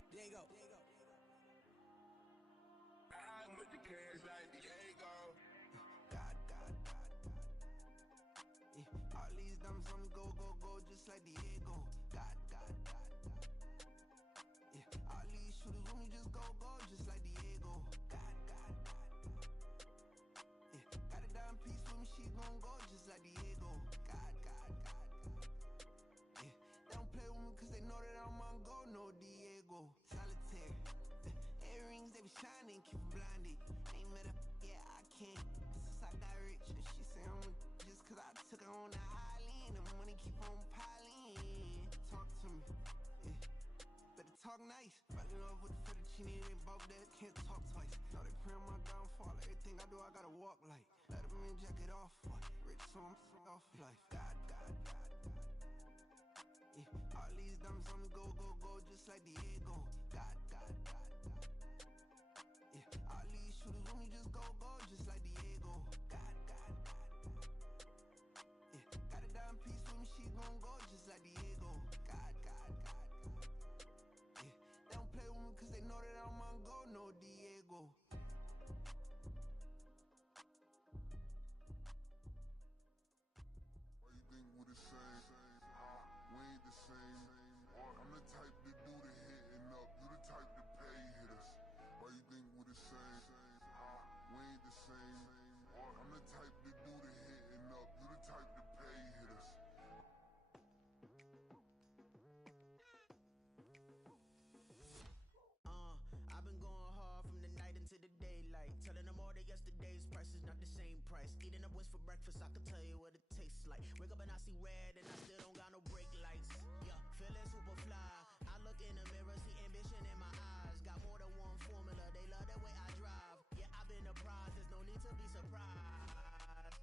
I'm with the cash like Diego. Yeah, all these diamonds on me go, go, go, just like Diego. Yeah, all these shooters on me just go, go, just like Diego. Yeah, got a dime piece with me, she gon' go, just like Diego. Yeah, they don't play with me cause they know that I'm on go, no Diego. Solitaire, earrings, they be shining, keep them blinded. Ain't met up, yeah, I can't. Since I got rich, and she say I'm just cause I took her on the island. The money keep on piling. Talk to me, yeah. Better talk nice. Fell in love with the fettuccine, they both that can't talk twice. Know they pray on my downfall. Everything I do, I gotta walk like. Let them in, jacket off. Rich, so I'm off life. God. Yeah, all these diamonds on me go, go, go, just like Diego. God. Yeah, all these shooters on me just go, go, just like Diego. God. Yeah, got a dime piece with me, she gon' go, just like Diego. God. Yeah, they don't play with me cause they know that I'm on go, no Diego. Why you think we the same? We ain't the same. I'm the type to do the hitting up. You the type to pay hitters. Why you think we the same? We ain't the same. I'm the type to do the hitting up. You the type to pay hitters. I've been going hard from the night into the daylight. Telling them all that yesterday's price is not the same price. Eating up wings for breakfast, I can tell you what it tastes like. Wake up and I see red and I still don't got no brake lights. Yeah, feeling super fly. I look in the mirror, see ambition in my eyes. Got more than one formula, they love the way I drive. Yeah, I've been a prize, there's no need to be surprised.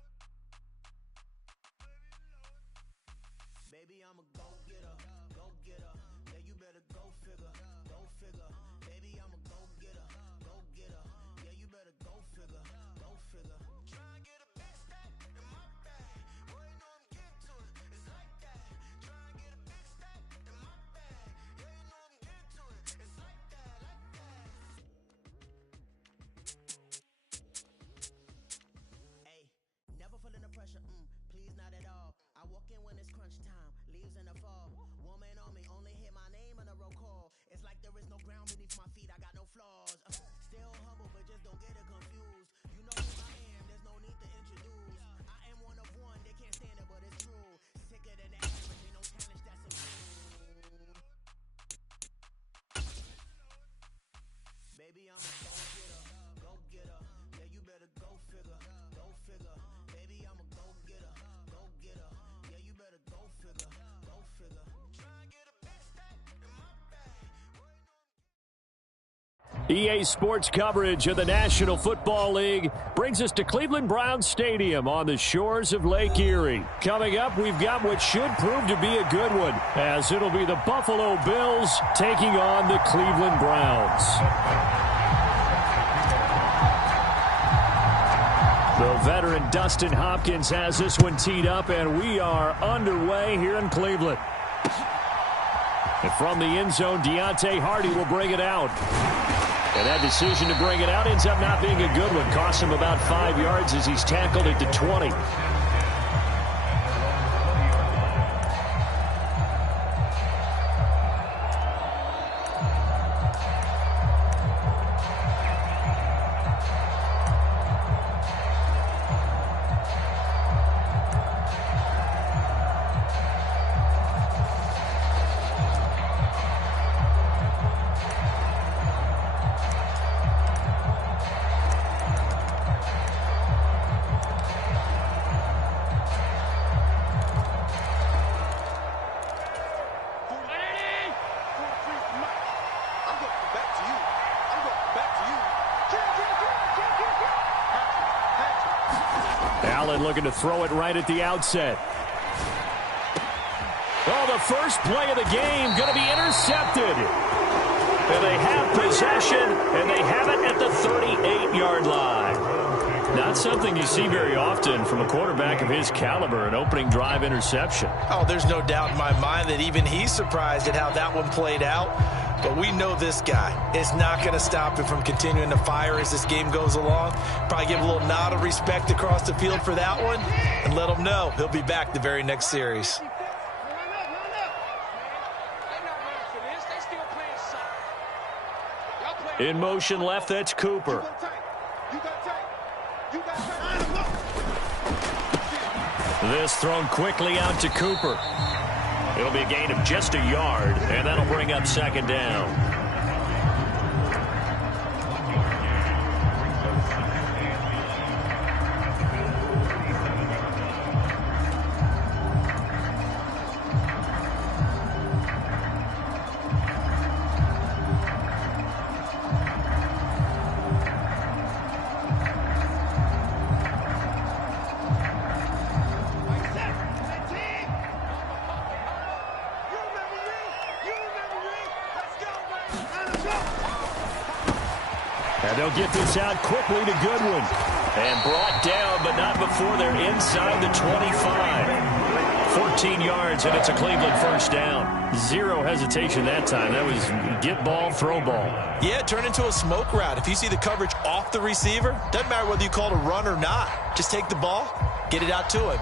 Baby, I'm a go-getter, go-getter. Yeah, you better go figure, go figure. Baby, I'm a go-getter, go-getter. Yeah, you better go figure, go figure. Try and get a big stack in my bag. Boy, you know I'm getting to it, it's like that. Try and get a big stack in my bag. Yeah, you know I'm getting to it, it's like that, like that. Hey, never feeling the pressure, please not at all. I walk in when it's crunch time, leaves in the fall. Woman on me, only hit my name on a roll call. It's like there is no ground beneath my feet, I got no flaws. Still humble, but just don't get it confused. You know who I am, there's no need to introduce. I am one of one, they can't stand it, but it's true. Sicker than the average, ain't no challenge that's immune. Baby, I'm a go-getter, go-getter. Yeah, you better go figure, go figure. Baby, I'm a go-getter, go-getter. Yeah, you better go figure, go figure. Try and get a big stack in my bag. EA Sports coverage of the National Football League brings us to Cleveland Browns Stadium on the shores of Lake Erie. Coming up, we've got what should prove to be a good one, as it'll be the Buffalo Bills taking on the Cleveland Browns. The veteran Dustin Hopkins has this one teed up, and we are underway here in Cleveland. And from the end zone, Deontay Hardy will bring it out. And that decision to bring it out ends up not being a good one. Costs him about 5 yards as he's tackled at the 20. Allen looking to throw it right at the outset. Oh, the first play of the game going to be intercepted. And they have possession, and they have it at the 38-yard line. Not something you see very often from a quarterback of his caliber, an opening drive interception. Oh, there's no doubt in my mind that even he's surprised at how that one played out. but we know this guy is not going to stop him from continuing to fire as this game goes along. Probably give a little nod of respect across the field for that one and let him know he'll be back the very next series. In motion left, that's Cooper. This thrown quickly out to Cooper. It'll be a gain of just a yard, and that'll bring up second down. And they'll get this out quickly to Goodwin. And brought down, but not before they're inside the 25. 14 yards, and it's a Cleveland first down. Zero hesitation that time. That was get ball, throw ball. Yeah, turn into a smoke route. If you see the coverage off the receiver, doesn't matter whether you call it a run or not. Just take the ball, get it out to him.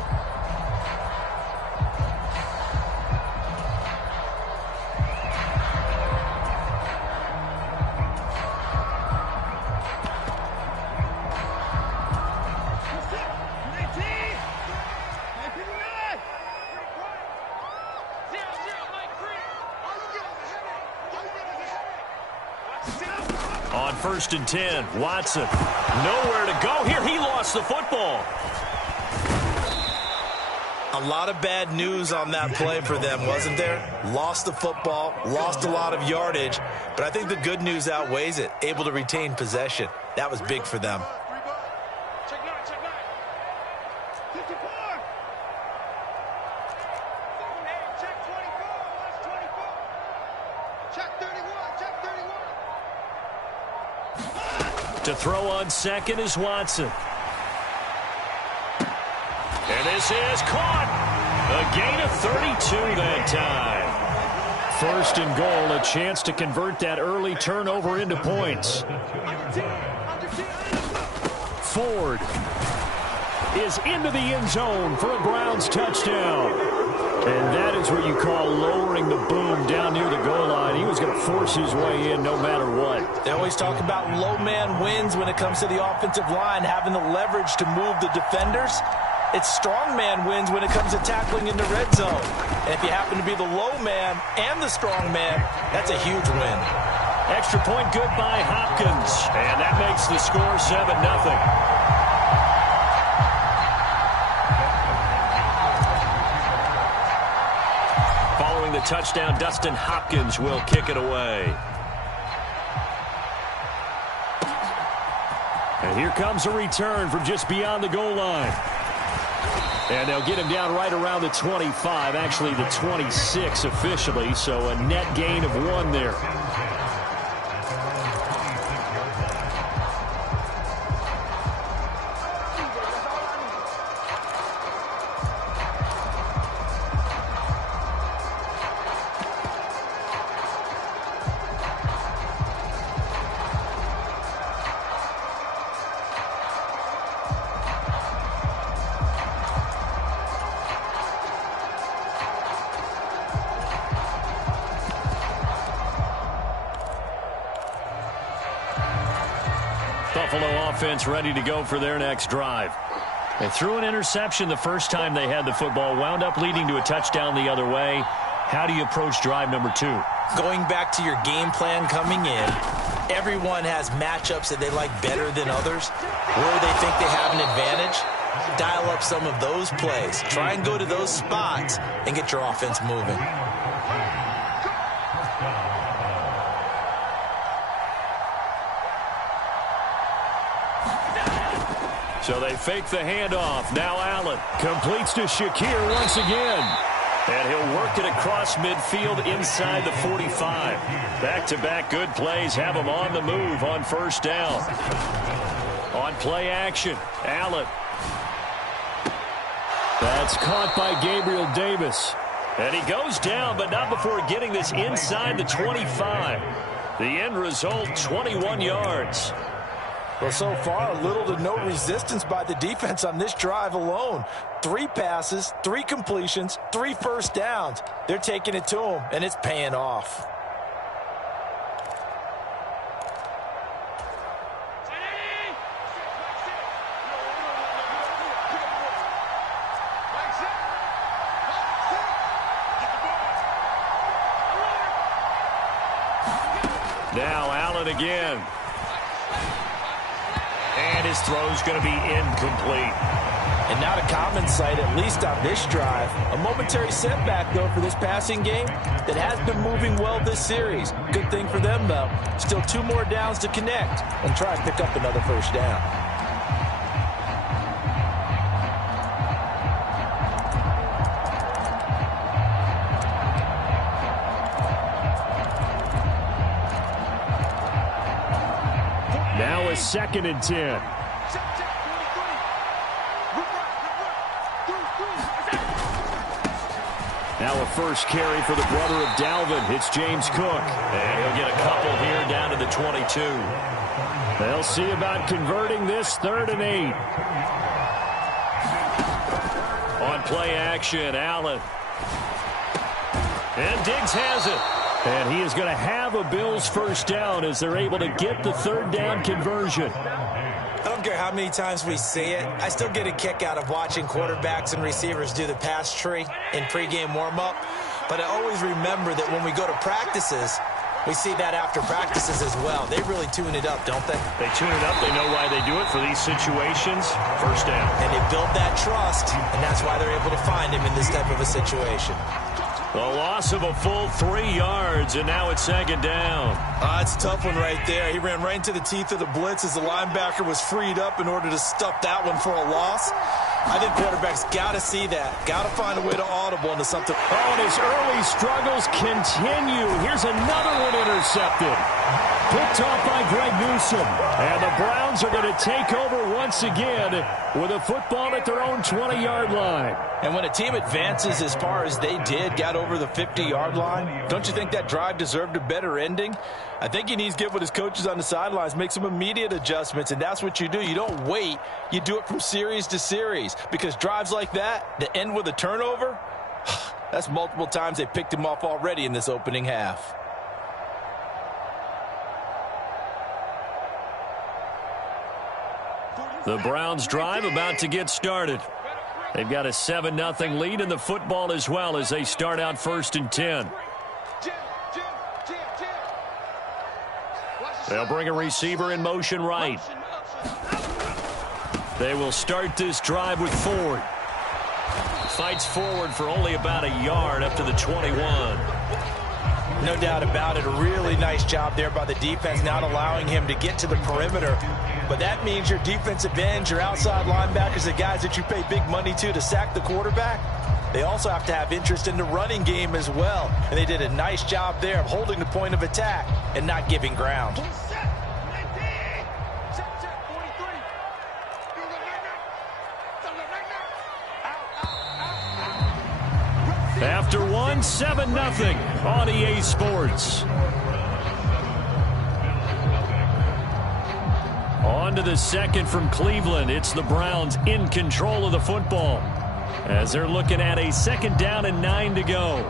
On 1st and 10, Watson. Nowhere to go here. He lost the football. A lot of bad news on that play for them, wasn't there? Lost the football, lost a lot of yardage, but I think the good news outweighs it. Able to retain possession. That was big for them. To throw on second is Watson. And this is caught. A gain of 32 that time. 1st and goal, a chance to convert that early turnover into points. Ford is into the end zone for a Browns touchdown. And that is what you call lowering the boom down near the goal line. He was going to force his way in no matter what. They always talk about low man wins when it comes to the offensive line, having the leverage to move the defenders. It's strong man wins when it comes to tackling in the red zone. And if you happen to be the low man and the strong man, that's a huge win. Extra point good by Hopkins. And that makes the score 7-0. The touchdown, Dustin Hopkins will kick it away. And here comes a return from just beyond the goal line. And they'll get him down right around the 25, actually the 26 officially, so a net gain of 1 there. Buffalo offense ready to go for their next drive. They threw an interception the first time they had the football, wound up leading to a touchdown the other way. How do you approach drive number 2? Going back to your game plan coming in, everyone has matchups that they like better than others. Where they think they have an advantage, dial up some of those plays. Try and go to those spots and get your offense moving. So they fake the handoff. Now Allen completes to Shakir once again. And he'll work it across midfield inside the 45. Back-to-back good plays have him on the move on 1st down. On play action, Allen. That's caught by Gabriel Davis. And he goes down, but not before getting this inside the 25. The end result, 21 yards. Well, so far, little to no resistance by the defense on this drive alone. 3 passes, 3 completions, 3 first downs. They're taking it to him, and it's paying off. Now Allen again. And his throw's going to be incomplete. And not a common sight, at least on this drive. A momentary setback, though, for this passing game that has been moving well this series. Good thing for them, though. Still 2 more downs to connect and try and pick up another first down. Now a 2nd and 10. Now a first carry for the brother of Dalvin. It's James Cook. And he'll get a couple here down to the 22. They'll see about converting this 3rd and 8. On play action, Allen. And Diggs has it. And he is going to have a Bills first down as they're able to get the 3rd down conversion. I don't care how many times we see it. I still get a kick out of watching quarterbacks and receivers do the pass tree in pregame warm-up. But I always remember that when we go to practices, we see that after practices as well. They really tune it up, don't they? They tune it up. They know why they do it for these situations. First down. And they build that trust, and that's why they're able to find him in this type of a situation. The loss of a full 3 yards, and now it's 2nd down. It's a tough one right there. He ran right into the teeth of the blitz as the linebacker was freed up in order to stuff that one for a loss. I think quarterbacks got to see that. Got to find a way to audible into something. Oh, and his early struggles continue. Here's another one intercepted. Picked off by Greg Newsome. And the Browns are going to take over once again with a football at their own 20-yard line. And when a team advances as far as they did, got over the 50-yard line, don't you think that drive deserved a better ending? I think he needs to get with his coaches on the sidelines, make some immediate adjustments, and that's what you do. You don't wait. You do it from series to series, because drives like that end with a turnover, that's multiple times they picked him off already in this opening half. The Browns drive about to get started. They've got a 7-0 lead in the football as well as they start out 1st and 10. They'll bring a receiver in motion right. They will start this drive with Ford. Fights forward for only about a yard up to the 21. No doubt about it. A really nice job there by the defense, not allowing him to get to the perimeter. But that means your defensive ends, your outside linebackers, the guys that you pay big money to sack the quarterback, they also have to have interest in the running game as well. And they did a nice job there of holding the point of attack and not giving ground. After one, 7-0 on EA Sports. On to the 2nd from Cleveland. It's the Browns in control of the football as they're looking at a 2nd down and 9 to go.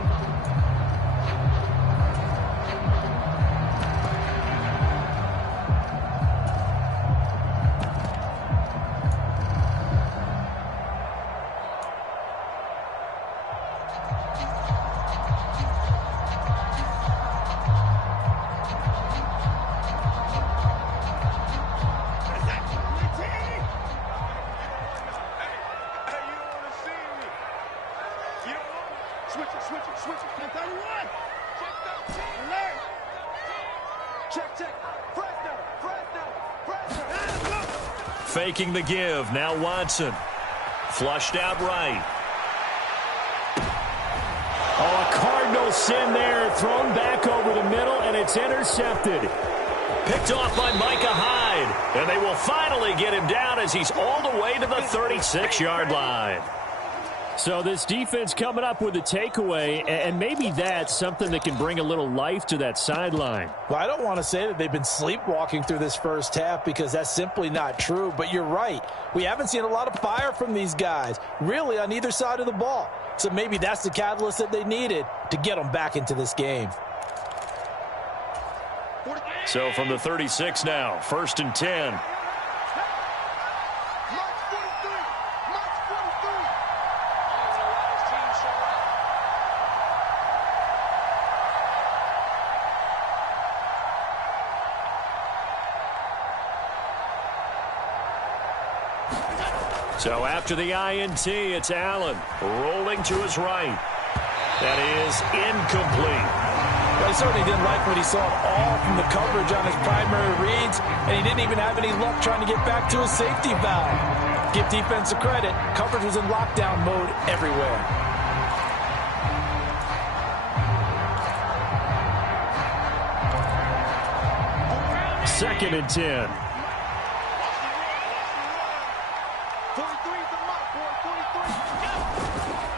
Faking the give. Now Watson. Flushed out right. Oh, a Cardinal sin there. Thrown back over the middle, and it's intercepted. Picked off by Micah Hyde. And they will finally get him down as he's all the way to the 36-yard line. So this defense coming up with a takeaway, and maybe that's something that can bring a little life to that sideline. Well, I don't want to say that they've been sleepwalking through this first half because that's simply not true, but you're right. We haven't seen a lot of fire from these guys, really on either side of the ball. So maybe that's the catalyst that they needed to get them back into this game. So from the 36 now, 1st and 10. So after the INT, it's Allen rolling to his right. That is incomplete. Well, he certainly didn't like what he saw at all from the coverage on his primary reads, and he didn't even have any luck trying to get back to his safety valve. Give defense a credit. Coverage was in lockdown mode everywhere. Second and 10.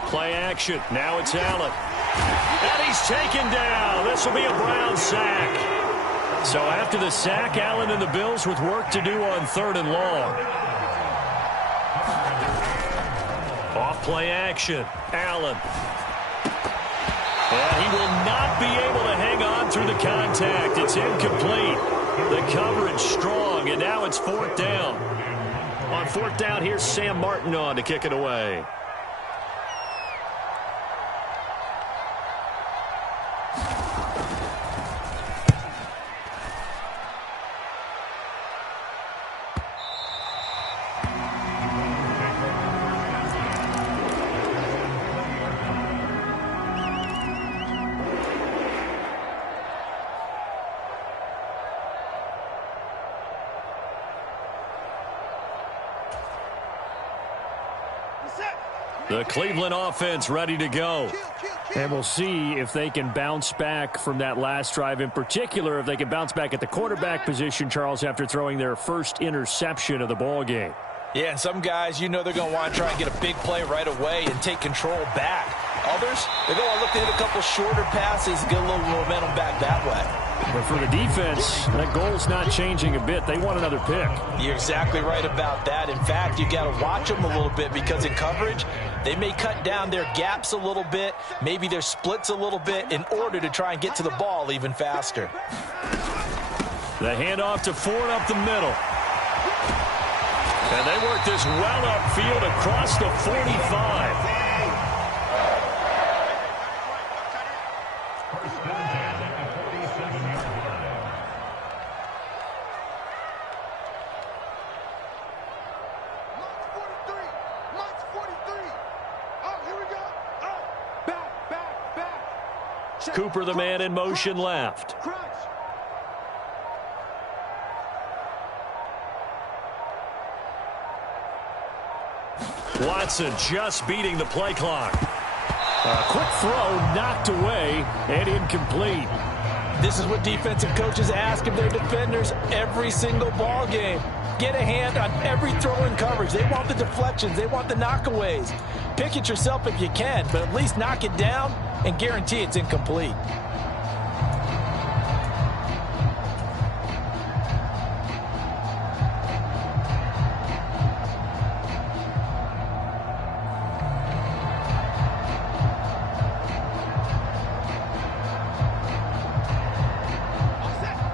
Play action. Now it's Allen. And he's taken down. This will be a Brown sack. So after the sack, Allen and the Bills with work to do on 3rd and long. Off play action. Allen. And he will not be able to hang on through the contact. It's incomplete. The coverage strong, and now it's 4th down. On 4th down, here's Sam Martin on to kick it away. The Cleveland offense ready to go. And we'll see if they can bounce back from that last drive, in particular if they can bounce back at the quarterback position, Charles, after throwing their first interception of the ball game. Yeah, and some guys, you know they're going to want to try and get a big play right away and take control back. Others, they're going to look to hit a couple shorter passes and get a little momentum back that way. But for the defense, that goal's not changing a bit. They want another pick. You're exactly right about that. In fact, you got to watch them a little bit because in coverage, they may cut down their gaps a little bit, maybe their splits a little bit in order to try and get to the ball even faster. The handoff to Ford up the middle. And they work this well upfield across the 45. Cooper, the man in motion left. Watson just beating the play clock. A quick throw knocked away and incomplete. This is what defensive coaches ask of their defenders every single ball game. Get a hand on every throw in coverage. They want the deflections. They want the knockaways. Pick it yourself if you can, but at least knock it down and guarantee it's incomplete.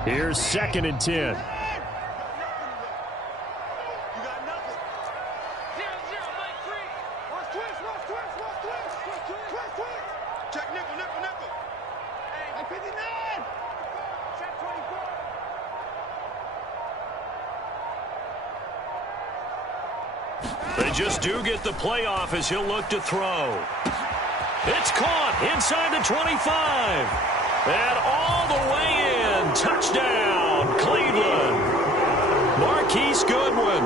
Here's 2nd and 10. They just do get the playoff as he'll look to throw. It's caught inside the 25. And all the way in. Touchdown, Cleveland. Marquise Goodwin,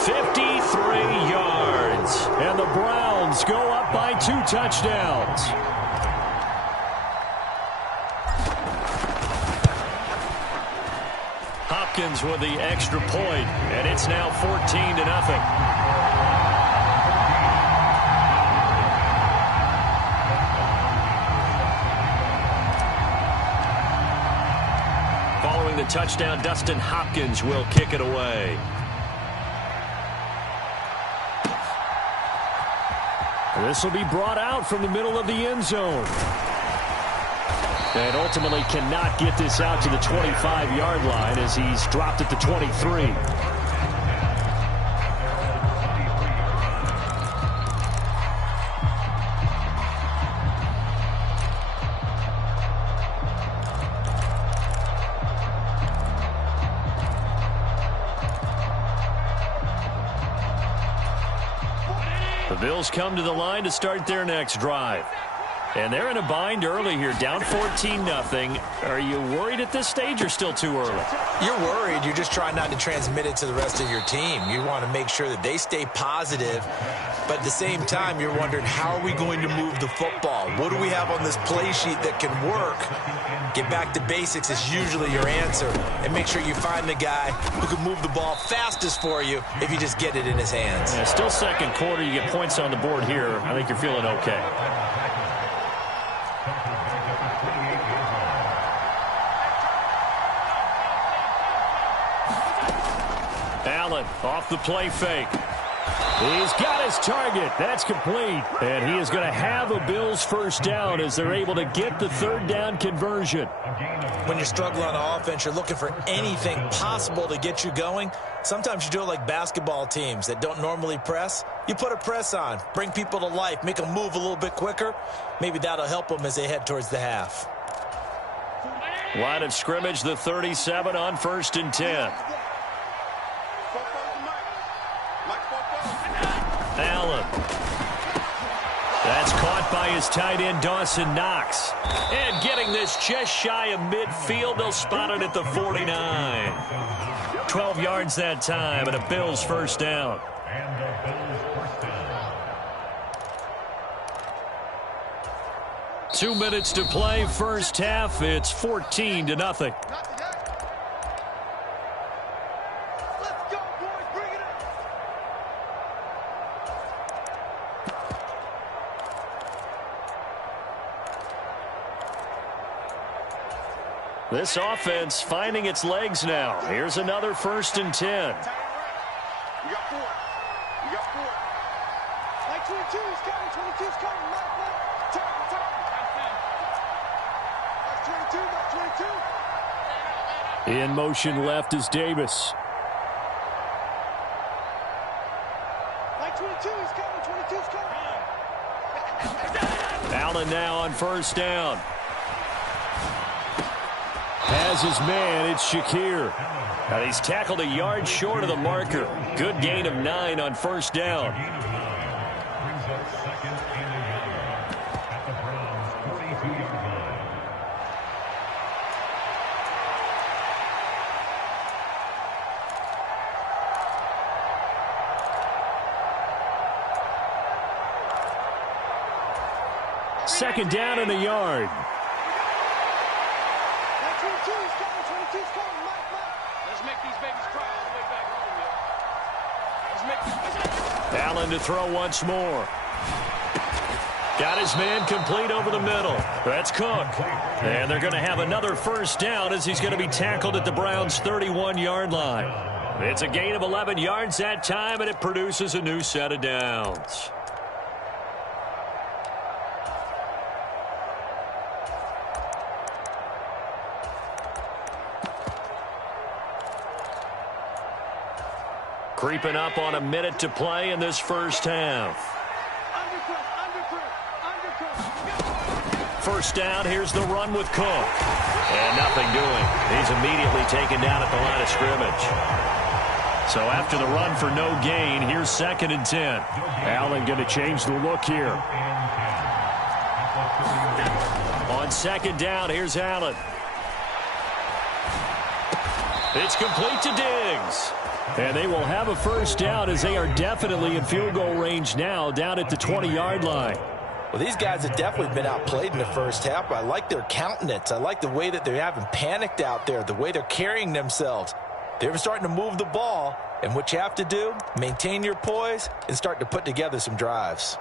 53 yards. And the Browns go up by 2 touchdowns. Hopkins with the extra point, and it's now 14-0. touchdown. Dustin Hopkins will kick it away. This will be brought out from the middle of the end zone. And ultimately cannot get this out to the 25-yard line as he's dropped at the 23. The Bills come to the line to start their next drive. And they're in a bind early here, down 14-0. Are you worried at this stage or still too early? You're worried. You're just trying not to transmit it to the rest of your team. You want to make sure that they stay positive. But at the same time, you're wondering, how are we going to move the football? What do we have on this play sheet that can work? Get back to basics is usually your answer. And make sure you find the guy who can move the ball fastest for you if you just get it in his hands. Yeah, still second quarter. You get points on the board here. I think you're feeling okay. Allen off the play fake. He's got his target. That's complete. And he is going to have a Bills first down as they're able to get the third down conversion. When you're struggling on offense, you're looking for anything possible to get you going. Sometimes you do it like basketball teams that don't normally press. You put a press on, bring people to life, make them move a little bit quicker. Maybe that'll help them as they head towards the half. Line of scrimmage, the 37 on 1st and 10. Allen. That's caught by his tight end, Dawson Knox. And getting this just shy of midfield, they'll spot it at the 49. 12 yards that time, and a Bills first down. 2 minutes to play, first half. It's 14-0. This offense finding its legs now. Here's another 1st and 10. We got 4. We got 4. Like 22's coming. 22's coming. Top. That's 22. In motion left is Davis. Like 22's coming. 22's coming. Allen now on first down. Has his man, it's Shakir. And he's tackled a yard short of the marker. Good gain of 9 on first down. Second down and a yard. Allen to throw once more. Got his man complete over the middle. That's Cook. And they're going to have another first down as he's going to be tackled at the Browns' 31-yard line. It's a gain of 11 yards that time, and it produces a new set of downs. Creeping up on a minute to play in this first half. First down, here's the run with Cook. And nothing doing. He's immediately taken down at the line of scrimmage. So after the run for no gain, here's 2nd and 10. Allen going to change the look here. On 2nd down, here's Allen. It's complete to Diggs. And they will have a first down as they are definitely in field goal range now, down at the 20-yard line. Well, these guys have definitely been outplayed in the first half, but I like their countenance. I like the way that they haven't panicked out there, the way they're carrying themselves. They're starting to move the ball, and what you have to do, maintain your poise and start to put together some drives.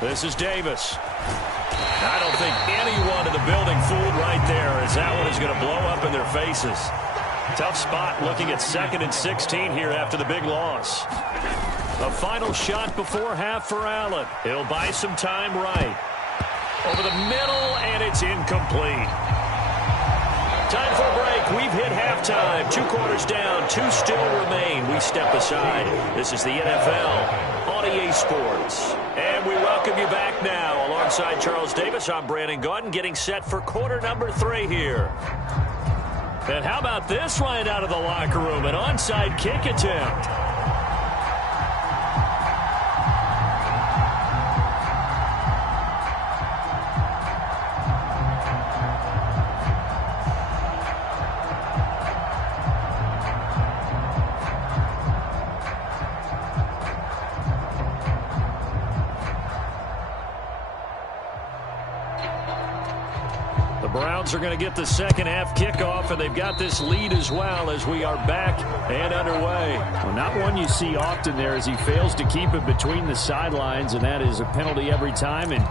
This is Davis. I don't think anyone in the building fooled right there, as that one is going to blow up in their faces. Tough spot looking at 2nd and 16 here after the big loss. A final shot before half for Allen. He'll buy some time right. Over the middle, and it's incomplete. Time for a break. We've hit halftime. 2 quarters down. 2 still remain. We step aside. This is the NFL on EA Sports. And we welcome you back now. Alongside Charles Davis, I'm Brandon Gaudin, getting set for quarter number 3 here. And how about this right out of the locker room? An onside kick attempt. Browns are going to get the second half kickoff, and they've got this lead as well as we are back and underway. Well, not one you see often there as he fails to keep it between the sidelines, and that is a penalty every time, and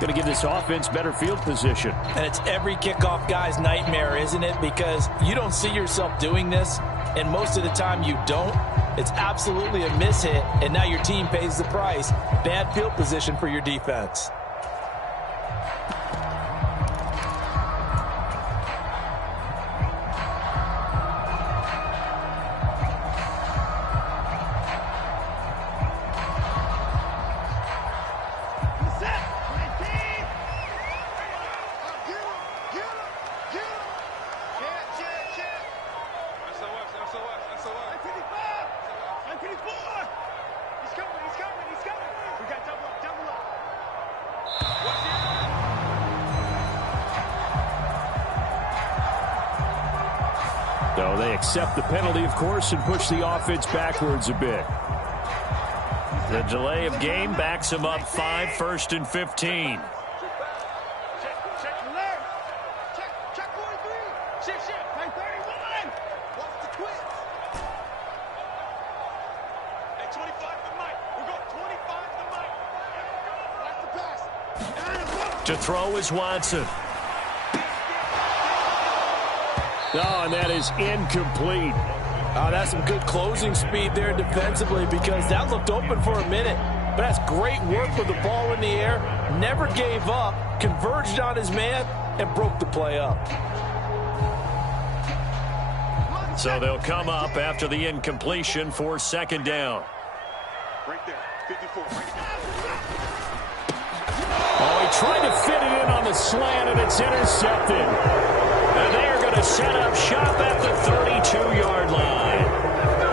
going to give this offense better field position. And it's every kickoff guy's nightmare, isn't it? Because you don't see yourself doing this, and most of the time you don't. It's absolutely a mishit, and now your team pays the price. Bad field position for your defense. So they accept the penalty, of course, and push the offense backwards a bit. The delay of game backs them up 5, 1st and 15. To throw is Watson. Oh, and that is incomplete. Oh, that's some good closing speed there defensively, because that looked open for a minute. But that's great work with the ball in the air. Never gave up, converged on his man, and broke the play up. So they'll come up after the incompletion for 2nd down. Right there, 54, right there. Oh, he tried to fit it in on the slant, and it's intercepted. And they are going to set up shop at the 32-yard line.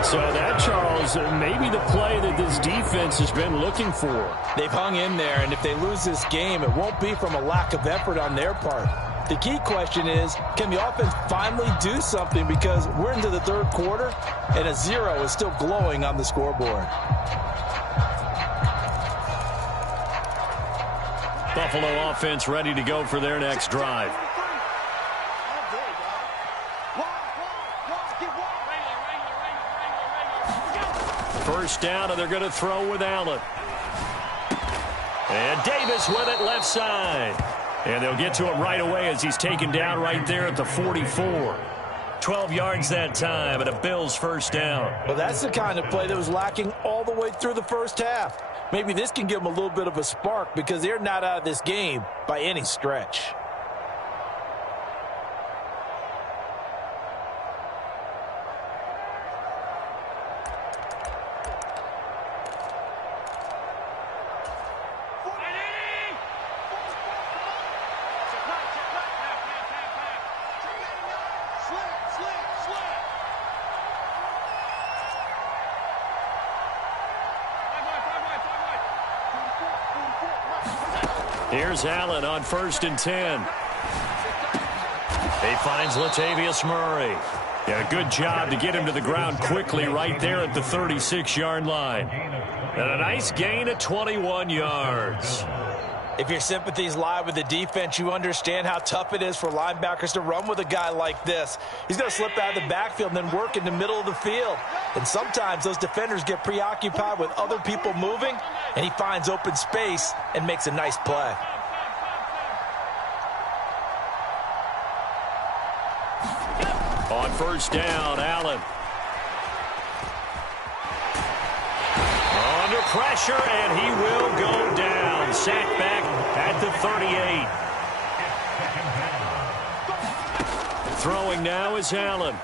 So that, Charles, may be the play that this defense has been looking for. They've hung in there, and if they lose this game, it won't be from a lack of effort on their part. The key question is, can the offense finally do something, because we're into the 3rd quarter, and a 0 is still glowing on the scoreboard. Buffalo offense ready to go for their next drive. First down, and they're going to throw with Allen. And Davis with it left side. And they'll get to him right away as he's taken down right there at the 44. 12 yards that time, and a Bills first down. Well, that's the kind of play that was lacking all the way through the first half. Maybe this can give them a little bit of a spark, because they're not out of this game by any stretch. Here's Allen on 1st and 10. He finds Latavius Murray. Yeah, good job to get him to the ground quickly right there at the 36-yard line. And a nice gain of 21 yards. If your sympathies lie with the defense, you understand how tough it is for linebackers to run with a guy like this. He's going to slip out of the backfield and then work in the middle of the field. And sometimes those defenders get preoccupied with other people moving, and he finds open space and makes a nice play. On first down, Allen. Under pressure, and he will go down. Sacked back at the 38. Throwing now is Allen.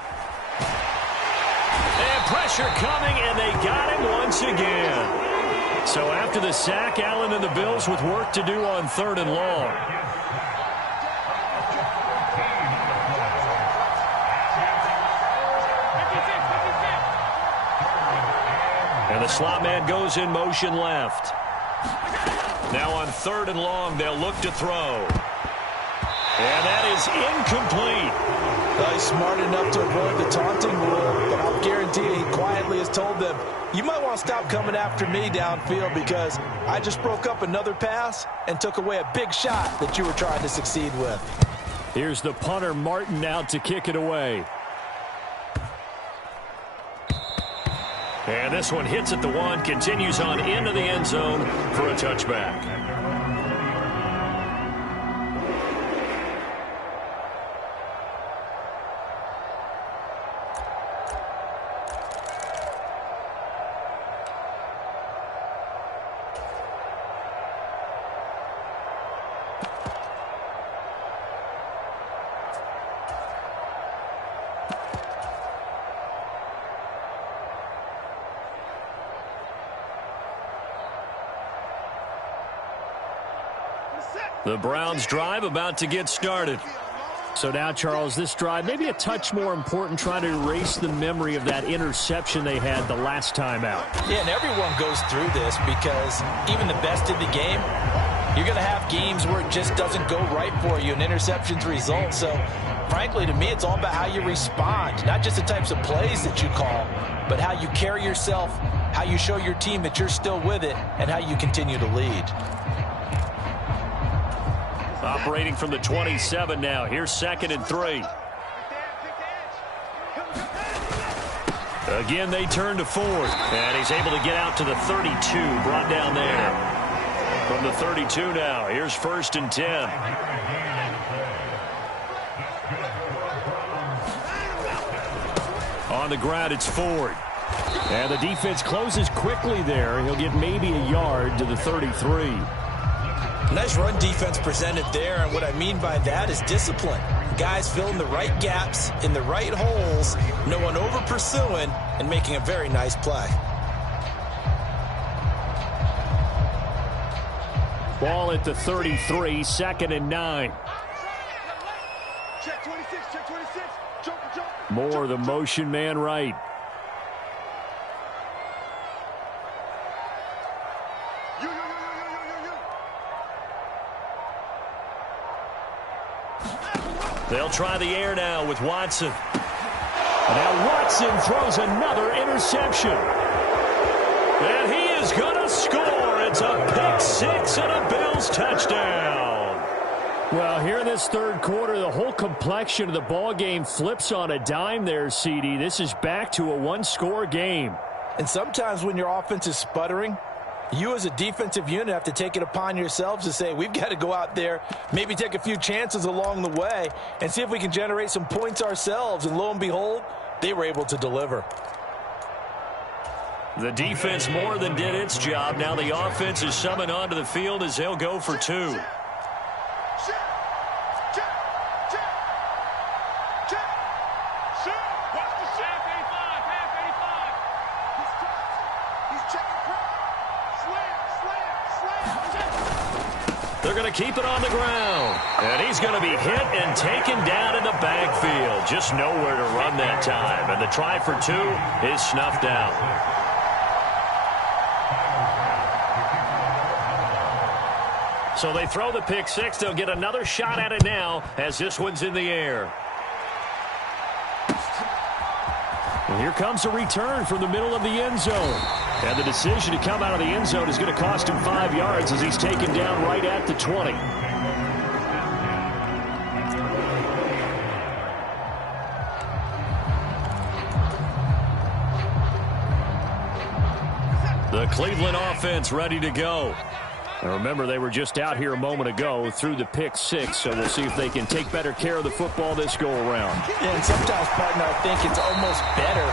And pressure coming, and they got him once again. So after the sack, Allen and the Bills with work to do on 3rd and long. And the slot man goes in motion left. Now on 3rd and long, they'll look to throw. And that is incomplete. Well, he's smart enough to avoid the taunting rule, but I'll guarantee you he quietly has told them, you might want to stop coming after me downfield because I just broke up another pass and took away a big shot that you were trying to succeed with. Here's the punter, Martin, out to kick it away. And this one hits at the 1, continues on into the end zone for a touchback. The Browns drive about to get started. So now, Charles, this drive maybe a touch more important, trying to erase the memory of that interception they had the last time out. Yeah, and everyone goes through this because even the best in the game, you're going to have games where it just doesn't go right for you and interceptions result. So, frankly, to me, it's all about how you respond, not just the types of plays that you call, but how you carry yourself, how you show your team that you're still with it, and how you continue to lead. Operating from the 27 now. Here's 2nd and 3. Again, they turn to Ford. And he's able to get out to the 32. Brought down there. From the 32 now. Here's 1st and 10. On the ground, it's Ford. And the defense closes quickly there. He'll get maybe a yard to the 33. Nice run defense presented there, and what I mean by that is discipline. Guys filling the right gaps in the right holes, no one over pursuing, and making a very nice play. Ball at the 33, 2nd and 9. Check 26, check 26. Joker. More the motion man right. They'll try the air now with Watson. Now Watson throws another interception. And he is going to score. It's a pick 6 and a Bills touchdown. Well, here in this 3rd quarter, the whole complexion of the ball game flips on a dime there, CD. This is back to a 1-score game. And sometimes when your offense is sputtering, you as a defensive unit have to take it upon yourselves to say, we've got to go out there, maybe take a few chances along the way, and see if we can generate some points ourselves. And lo and behold, they were able to deliver. The defense more than did its job. Now the offense is summoned onto the field as they'll go for 2. They're going to keep it on the ground. And he's going to be hit and taken down in the backfield. Just nowhere to run that time. And the try for 2 is snuffed out. So they throw the pick 6. They'll get another shot at it now as this one's in the air. And here comes a return from the middle of the end zone. And the decision to come out of the end zone is going to cost him 5 yards as he's taken down right at the 20. The Cleveland offense ready to go. And remember, they were just out here a moment ago through the pick 6, so we'll see if they can take better care of the football this go-around. Yeah, and sometimes, partner, I think it's almost better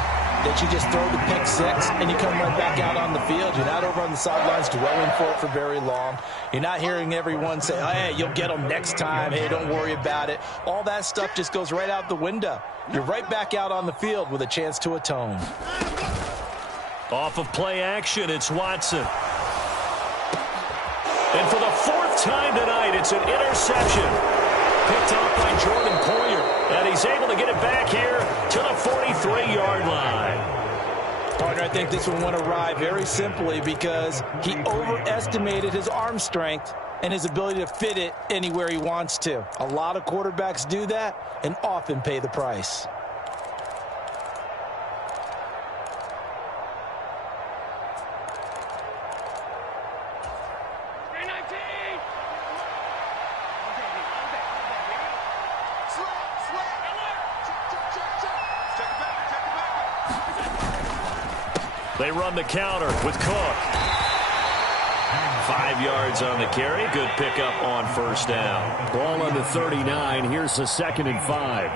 that you just throw the pick 6 and you come right back out on the field. You're not over on the sidelines dwelling for it for very long. You're not hearing everyone say, oh, hey, you'll get them next time. Hey, don't worry about it. All that stuff just goes right out the window. You're right back out on the field with a chance to atone. Off of play action, it's Watson. And for the 4th time tonight, it's an interception. Picked off by Jordan Poyer. And he's able to get it back here to the 43-yard line. Partner, I think this one went awry very simply because he overestimated his arm strength and his ability to fit it anywhere he wants to. A lot of quarterbacks do that and often pay the price. They run the counter with Cook. 5 yards on the carry. Good pickup on first down. Ball on the 39. Here's a 2nd and 5.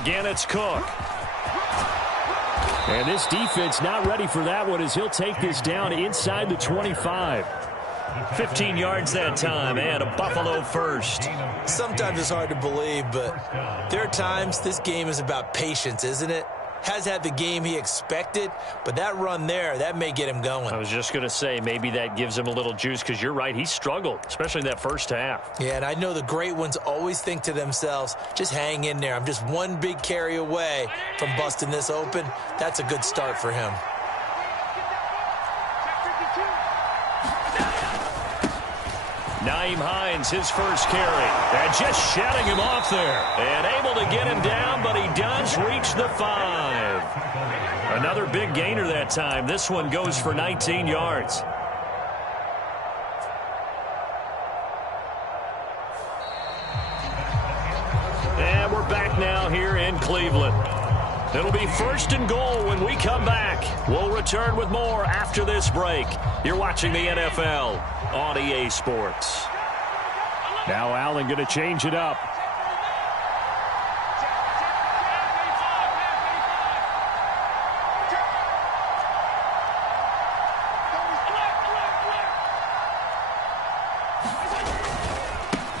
Again, it's Cook. And this defense not ready for that one as he'll take this down inside the 25. 15 yards that time, and a Buffalo first. Sometimes it's hard to believe, but there are times this game is about patience, isn't it? Has had the game he expected, but that run there, that may get him going. I was just going to say, maybe that gives him a little juice, because you're right, he struggled, especially in that first half. Yeah, and I know the great ones always think to themselves, just hang in there. I'm just one big carry away from busting this open. That's a good start for him. Nyheim Hines, his first carry. And just shutting him off there. And able to get him down, but he does reach the 5. Another big gainer that time. This one goes for 19 yards. And we're back now here in Cleveland. It'll be 1st and goal when we come back. We'll return with more after this break. You're watching the NFL on EA Sports. Now Allen going to change it up.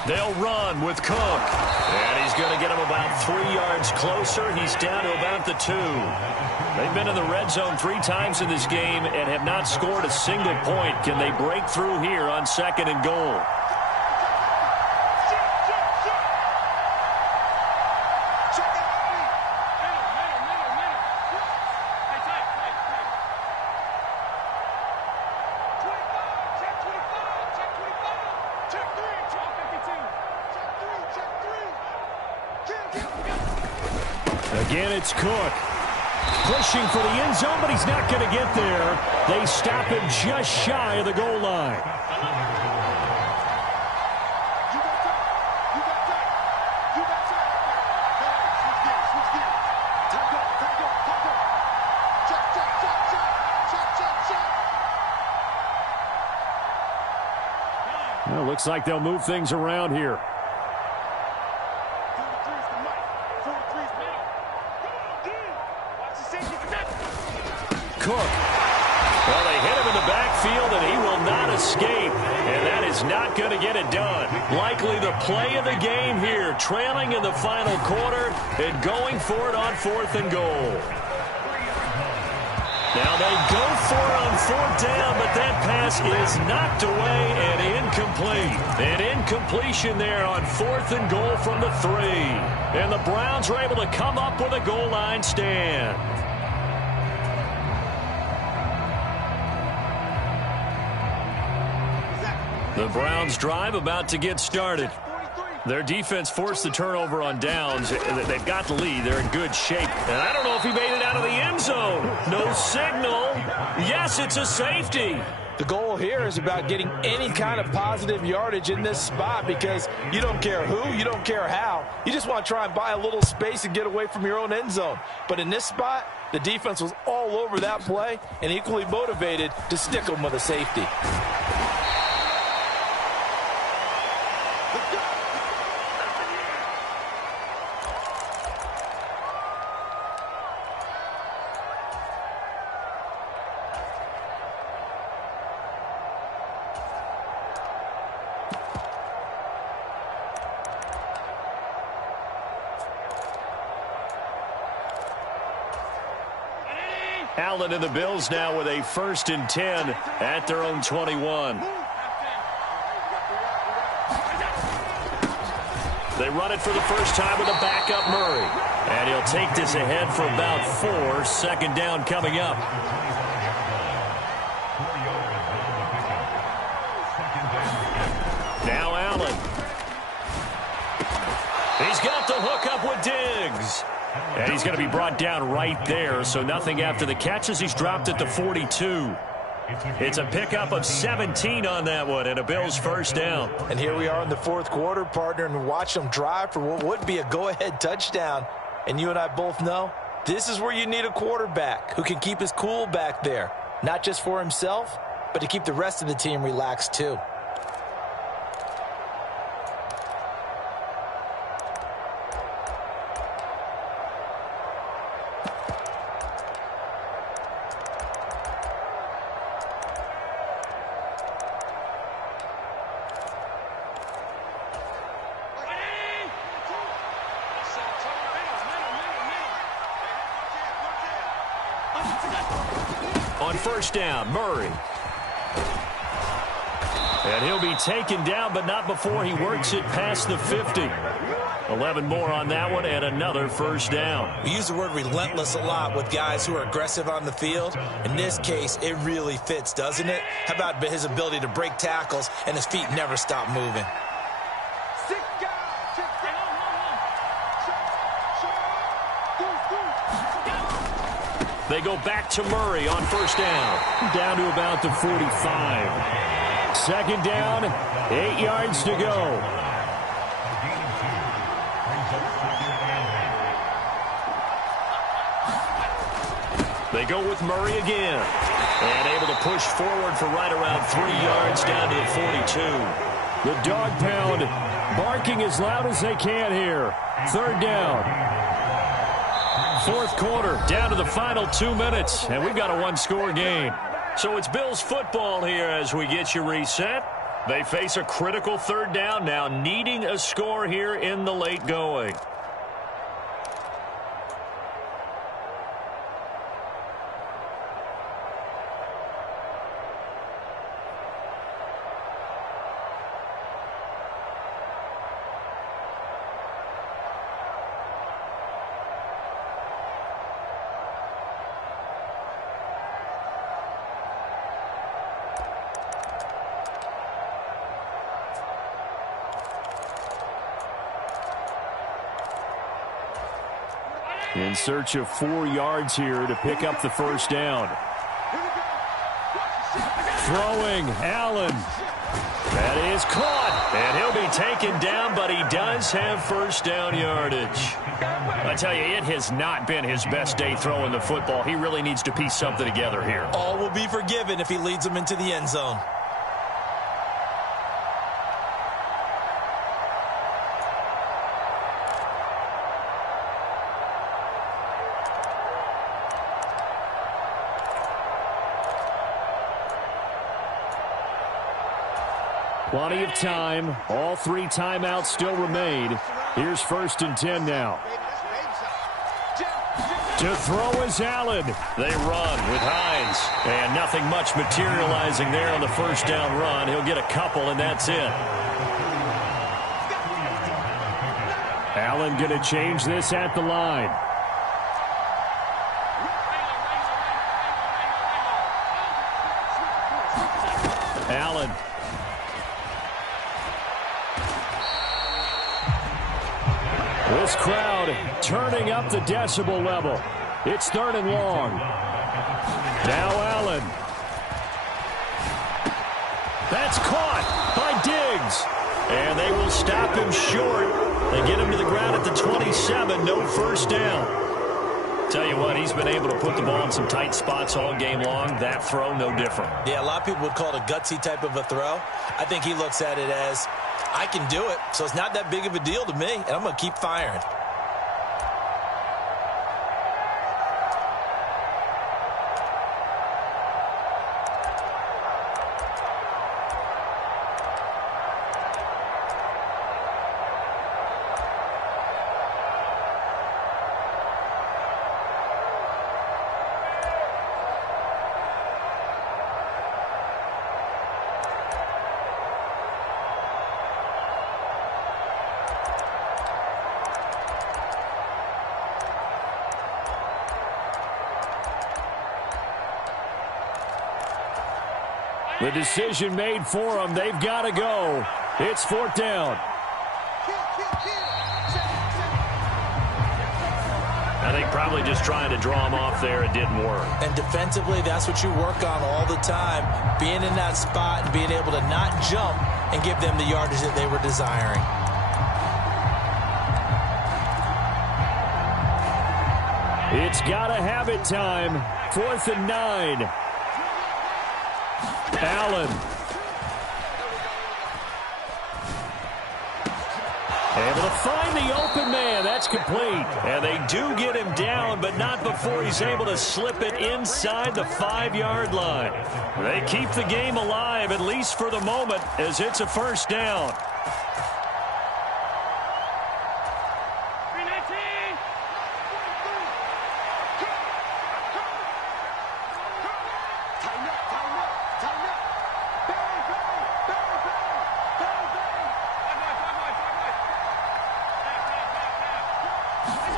They'll run with Cook. And he's going to get him about 3 yards closer. He's down to about the 2. They've been in the red zone 3 times in this game and have not scored a single point. Can they break through here on 2nd and goal? Again, it's Cook. Pushing for the end zone, but he's not going to get there. They stop him just shy of the goal line. Well, looks like they'll move things around here. Cook. Well, they hit him in the backfield, and he will not escape. And that is not going to get it done. Likely the play of the game here, trailing in the final quarter and going for it on 4th and goal. Now they go for it on 4th down, but that pass is knocked away and incomplete. An incompletion there on 4th and goal from the 3. And the Browns are able to come up with a goal line stand. The Browns drive about to get started. Their defense forced the turnover on downs. They've got the lead. They're in good shape. And I don't know if he made it out of the end zone. No signal. Yes, it's a safety. The goal here is about getting any kind of positive yardage in this spot because you don't care who, you don't care how. You just want to try and buy a little space and get away from your own end zone. But in this spot, the defense was all over that play and equally motivated to stick them with a safety. Allen and the Bills now with a 1st and 10 at their own 21. They run it for the first time with a backup Murray. And he'll take this ahead for about 4. 2nd down coming up. Now Allen. He's got the hook up with Diggs. And he's going to be brought down right there, so nothing after the catch as he's dropped it to 42. It's a pickup of 17 on that one and a Bills 1st down. And here we are in the 4th quarter, partner, and watch them drive for what would be a go-ahead touchdown. And you and I both know this is where you need a quarterback who can keep his cool back there, not just for himself, but to keep the rest of the team relaxed too. On 1st down, Murray. And he'll be taken down, but not before he works it past the 50. 11 more on that one and another 1st down. We use the word relentless a lot with guys who are aggressive on the field. In this case, it really fits, doesn't it? How about his ability to break tackles and his feet never stop moving? They go back to Murray on 1st down. Down to about the 45. 2nd down, 8 yards to go. They go with Murray again. And able to push forward for right around 3 yards down to the 42. The dog pound barking as loud as they can here. 3rd down. 4th quarter, down to the final 2 minutes, and we've got a 1-score game. So it's Bills football here as we get you reset. They face a critical 3rd down now, needing a score here in the late going. In search of 4 yards here to pick up the 1st down. Throwing, Allen. That is caught, and he'll be taken down, but he does have 1st down yardage. I tell you, it has not been his best day throwing the football. He really needs to piece something together here. All will be forgiven if he leads them into the end zone. Plenty of time. All 3 timeouts still remain. Here's 1st and 10 now. To throw is Allen. They run with Hines. And nothing much materializing there on the 1st down run. He'll get a couple, and that's it. Allen going to change this at the line. Allen. This crowd turning up the decibel level. It's 3rd and long. Now Allen. That's caught by Diggs. And they will stop him short. They get him to the ground at the 27. No first down. Tell you what, he's been able to put the ball in some tight spots all game long. That throw, no different. Yeah, a lot of people would call it a gutsy type of a throw. I think he looks at it as, I can do it, so it's not that big of a deal to me, and I'm going to keep firing. The decision made for them. They've got to go. It's 4th down. I think probably just trying to draw him off there. It didn't work. And defensively, that's what you work on all the time. Being in that spot and being able to not jump and give them the yardage that they were desiring. It's got to have it time. 4th and 9. Allen. Able to find the open man. That's complete. And they do get him down, but not before he's able to slip it inside the 5-yard line. They keep the game alive, at least for the moment, as it's a first down.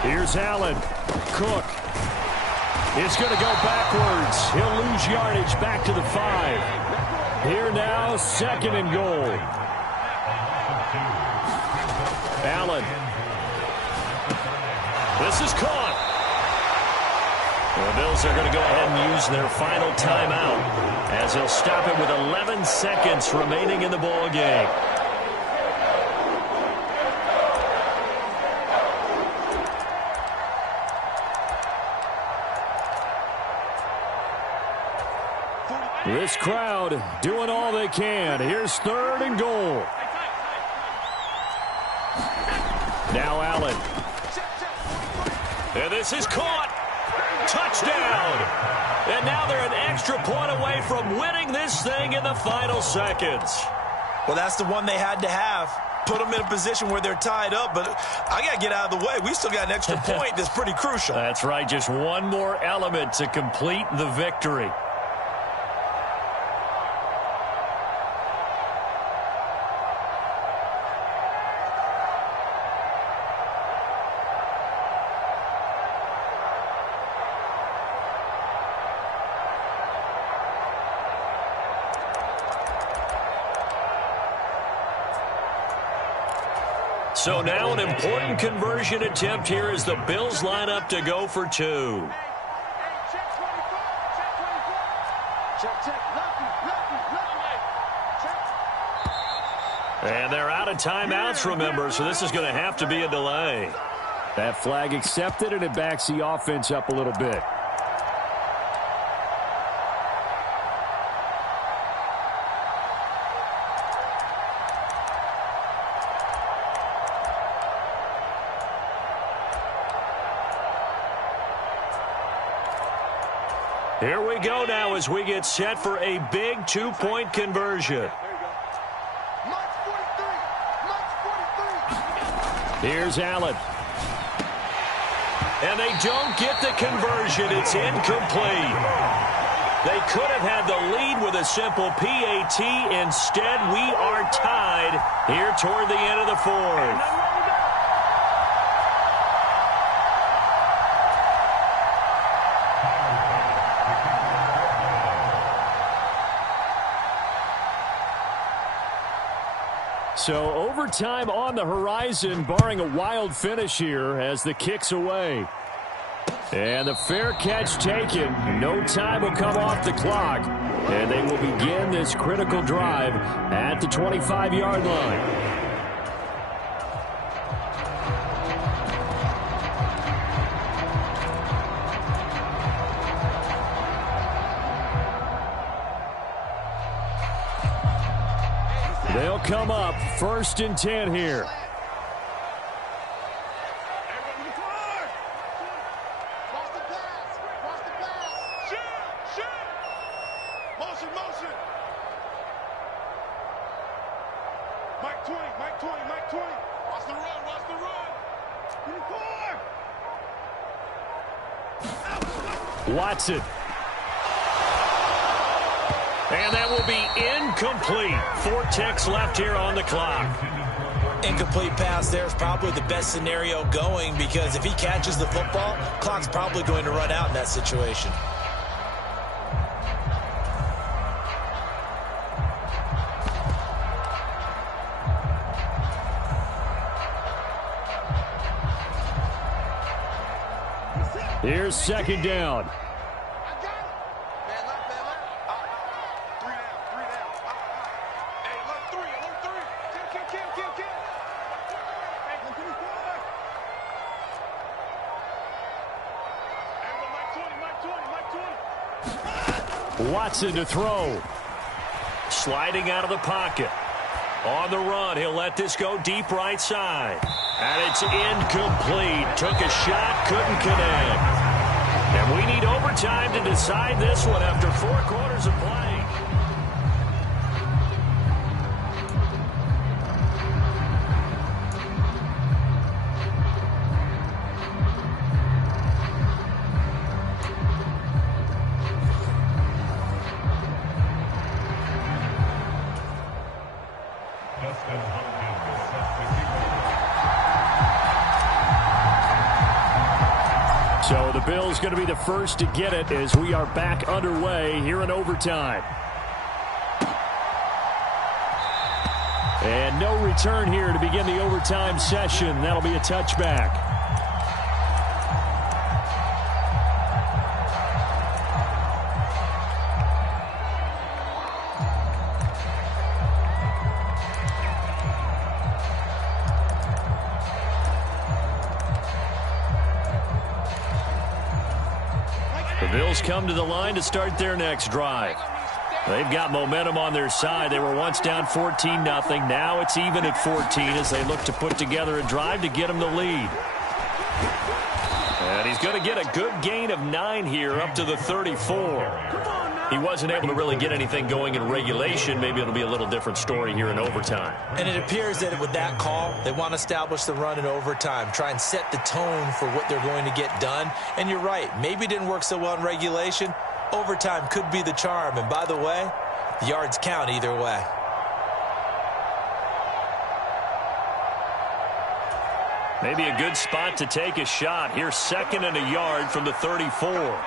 Here's Allen. Cook is going to go backwards. He'll lose yardage back to the 5. Here now, 2nd and goal. Allen. This is caught. The Bills are going to go ahead and use their final timeout as they'll stop it with 11 seconds remaining in the ball game. This crowd doing all they can. Here's 3rd and goal. Now Allen. And this is caught. Touchdown. And now they're an extra point away from winning this thing in the final seconds. Well, that's the one they had to have. Put them in a position where they're tied up, but I got to get out of the way. We still got an extra point that's pretty crucial. That's right. Just one more element to complete the victory. So now an important conversion attempt here as the Bills line up to go for 2. And they're out of timeouts, remember, so this is going to have to be a delay. That flag accepted, and it backs the offense up a little bit. Here we go now as we get set for a big 2-point conversion. Here's Allen. And they don't get the conversion. It's incomplete. They could have had the lead with a simple PAT. Instead, we are tied here toward the end of the 4th. So overtime on the horizon, barring a wild finish here as the kick's away. And the fair catch taken. No time will come off the clock. And they will begin this critical drive at the 25-yard line. They'll come up 1st and 10 here. Watson. And that will be incomplete. 4 ticks left here on the clock. Incomplete pass there is probably the best scenario going, because if he catches the football, clock's probably going to run out in that situation. Here's 2nd down. Watson to throw. Sliding out of the pocket. On the run, he'll let this go deep right side. And it's incomplete. Took a shot, couldn't connect. And we need overtime to decide this one after 4 quarters of play. So the Bills going to be the first to get it as we are back underway here in overtime. And no return here to begin the overtime session. That'll be a touchback. Bills come to the line to start their next drive. They've got momentum on their side. They were once down 14-0. Now it's even at 14 as they look to put together a drive to get them the lead. And he's going to get a good gain of 9 here up to the 34. He wasn't able to really get anything going in regulation. Maybe it'll be a little different story here in overtime. And it appears that with that call, they want to establish the run in overtime, try and set the tone for what they're going to get done. And you're right, maybe it didn't work so well in regulation. Overtime could be the charm. And by the way, the yards count either way. Maybe a good spot to take a shot. Here's 2nd and a yard from the 34.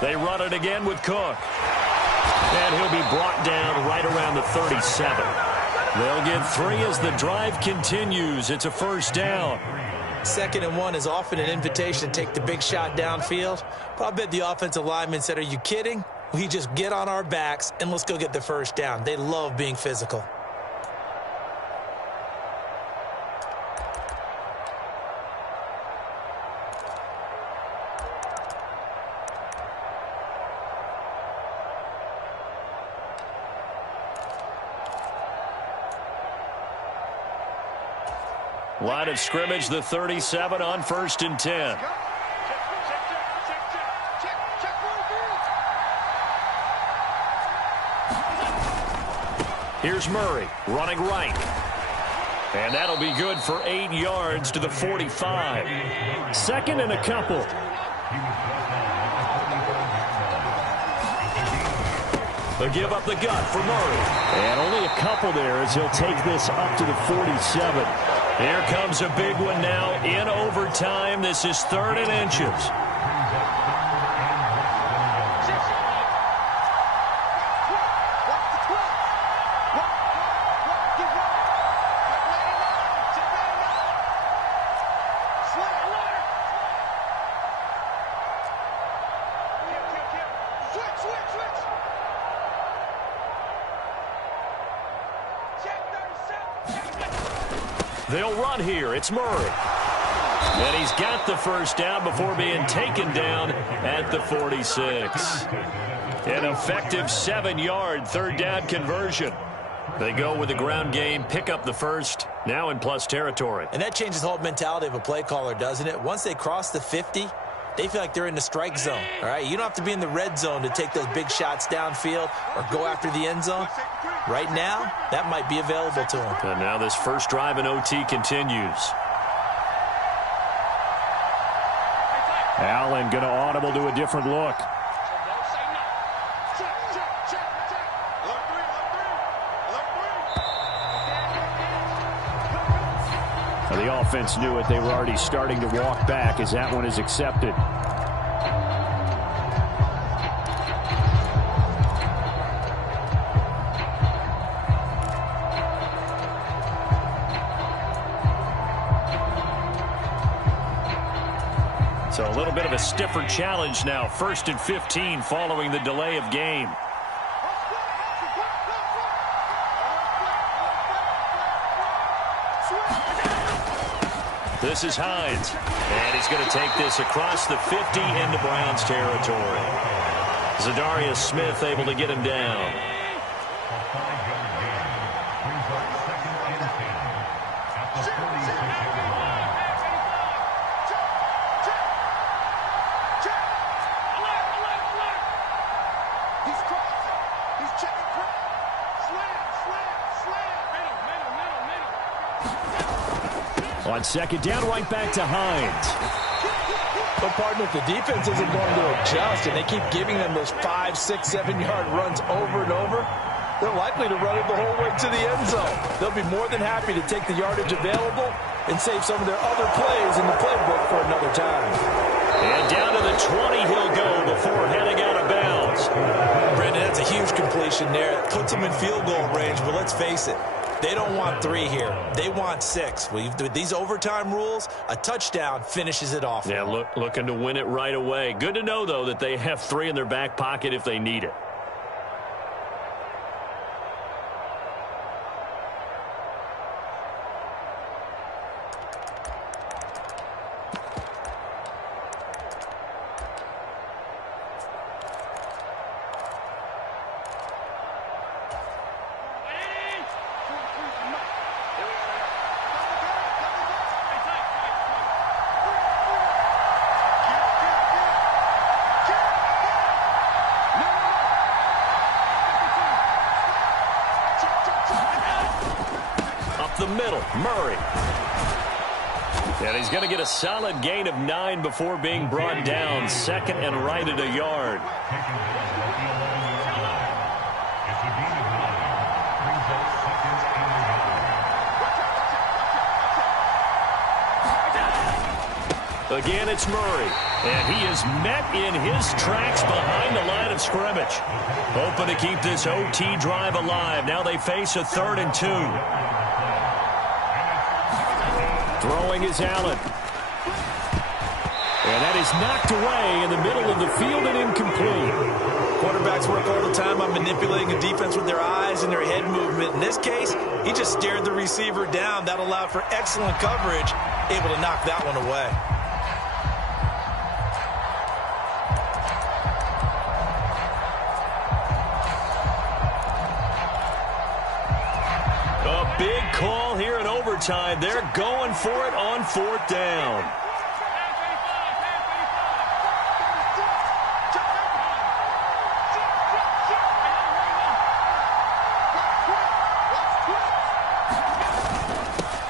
They run it again with Cook. And he'll be brought down right around the 37. They'll get 3 as the drive continues. It's a 1st down. 2nd and 1 is often an invitation to take the big shot downfield. But I bet the offensive lineman said, "Are you kidding? We just get on our backs and let's go get the 1st down." They love being physical. Line of scrimmage, the 37 on 1st and 10. Here's Murray running right. And that'll be good for 8 yards to the 45. 2nd and a couple. They give up the gut for Murray. And only a couple there as he'll take this up to the 47. Here comes a big one now in overtime. This is 3rd and inches. They'll run here. It's Murray. And he's got the first down before being taken down at the 46. An effective 7-yard 3rd down conversion. They go with the ground game, pick up the first, now in plus territory. And that changes the whole mentality of a play caller, doesn't it? Once they cross the 50, they feel like they're in the strike zone. All right, you don't have to be in the red zone to take those big shots downfield or go after the end zone. Right now, that might be available to them. And now this first drive in OT continues. Allen going to audible to a different look. The offense knew it. They were already starting to walk back as that one is accepted. So a little bit of a stiffer challenge now. 1st and 15 following the delay of game. This is Hines, and he's going to take this across the 50 into Browns territory. Zadarius Smith able to get him down. On 2nd down, right back to Hines. But, partner, if the defense isn't going to adjust and they keep giving them those 5, 6, 7-yard runs over and over, they're likely to run it the whole way to the end zone. They'll be more than happy to take the yardage available and save some of their other plays in the playbook for another time. And down to the 20 he'll go before heading out of bounds. Brandon, that's a huge completion there. It puts them in field goal range, but let's face it, they don't want 3 here. They want 6. With these overtime rules, a touchdown finishes it off. Yeah, looking to win it right away. Good to know, though, that they have 3 in their back pocket if they need it. The middle, Murray. And he's going to get a solid gain of 9 before being brought down. 2nd and right at a yard. Again, it's Murray. And he is met in his tracks behind the line of scrimmage. Hoping to keep this OT drive alive. Now they face a 3rd and 2. Throwing is Allen. And that is knocked away in the middle of the field and incomplete. Quarterbacks work all the time on manipulating a defense with their eyes and their head movement. In this case, he just stared the receiver down. That allowed for excellent coverage, able to knock that one away. Big call here in overtime. They're going for it on 4th down.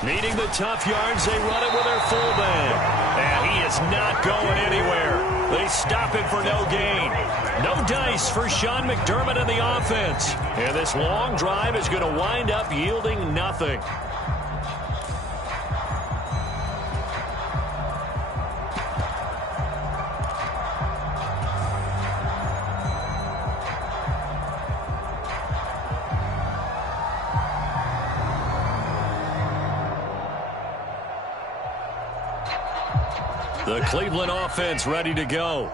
Needing the tough yards, they run it with their fullback. And he is not going anywhere. They stop him for no gain. No dice for Sean McDermott and the offense. And this long drive is going to wind up yielding nothing. The Cleveland offense ready to go.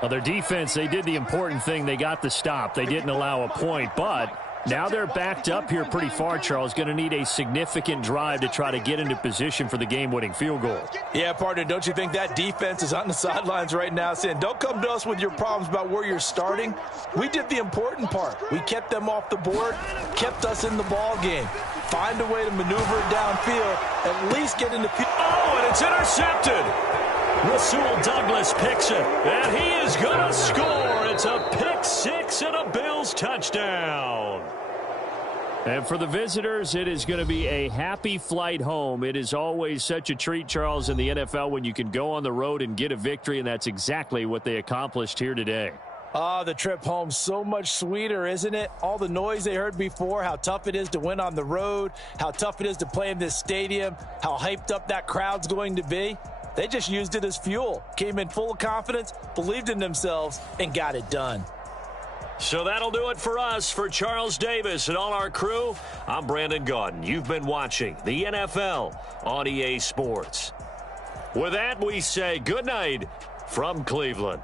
Well, their defense, they did the important thing. They got the stop. They didn't allow a point, but now they're backed up here pretty far, Charles. Going to need a significant drive to try to get into position for the game-winning field goal. Yeah, partner, don't you think that defense is on the sidelines right now saying, don't come to us with your problems about where you're starting. We did the important part. We kept them off the board, kept us in the ball game. Find a way to maneuver it downfield, at least get into field. Oh, and it's intercepted. Rasul Douglas picks it, and he is going to score. It's a pick six and a Bills touchdown. And for the visitors, it is going to be a happy flight home. It is always such a treat, Charles, in the NFL when you can go on the road and get a victory, and that's exactly what they accomplished here today. The trip home so much sweeter, isn't it? All the noise they heard before, how tough it is to win on the road, how tough it is to play in this stadium, how hyped up that crowd's going to be. They just used it as fuel, came in full of confidence, believed in themselves, and got it done. So that'll do it for us. For Charles Davis and all our crew, I'm Brandon Gaudin. You've been watching the NFL on EA Sports. With that, we say good night from Cleveland.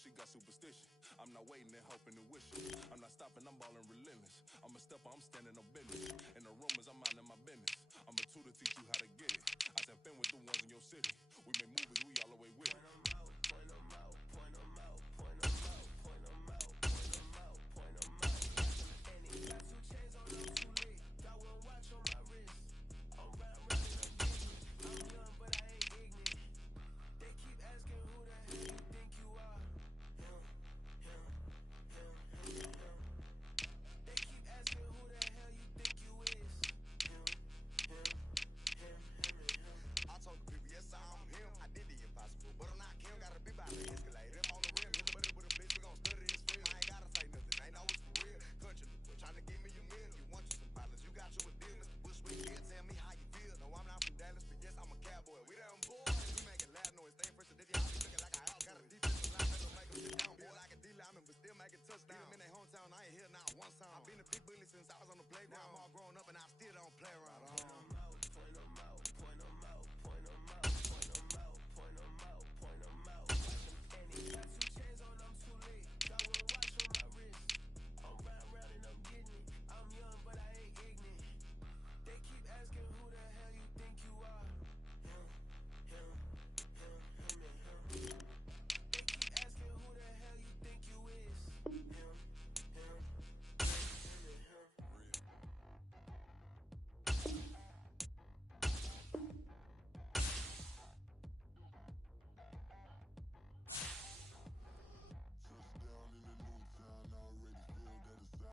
She got superstition. I'm not waiting and hoping and wishing. I'm not stopping, I'm balling relentless. I'm a stepper, I'm standing on business. In the rumors, I'm minding my business. I'm a tutor, teach you how to get it. I said, been with the ones in your city. We make movies, we all the way with it. Point 'em out, point 'em out, point 'em out.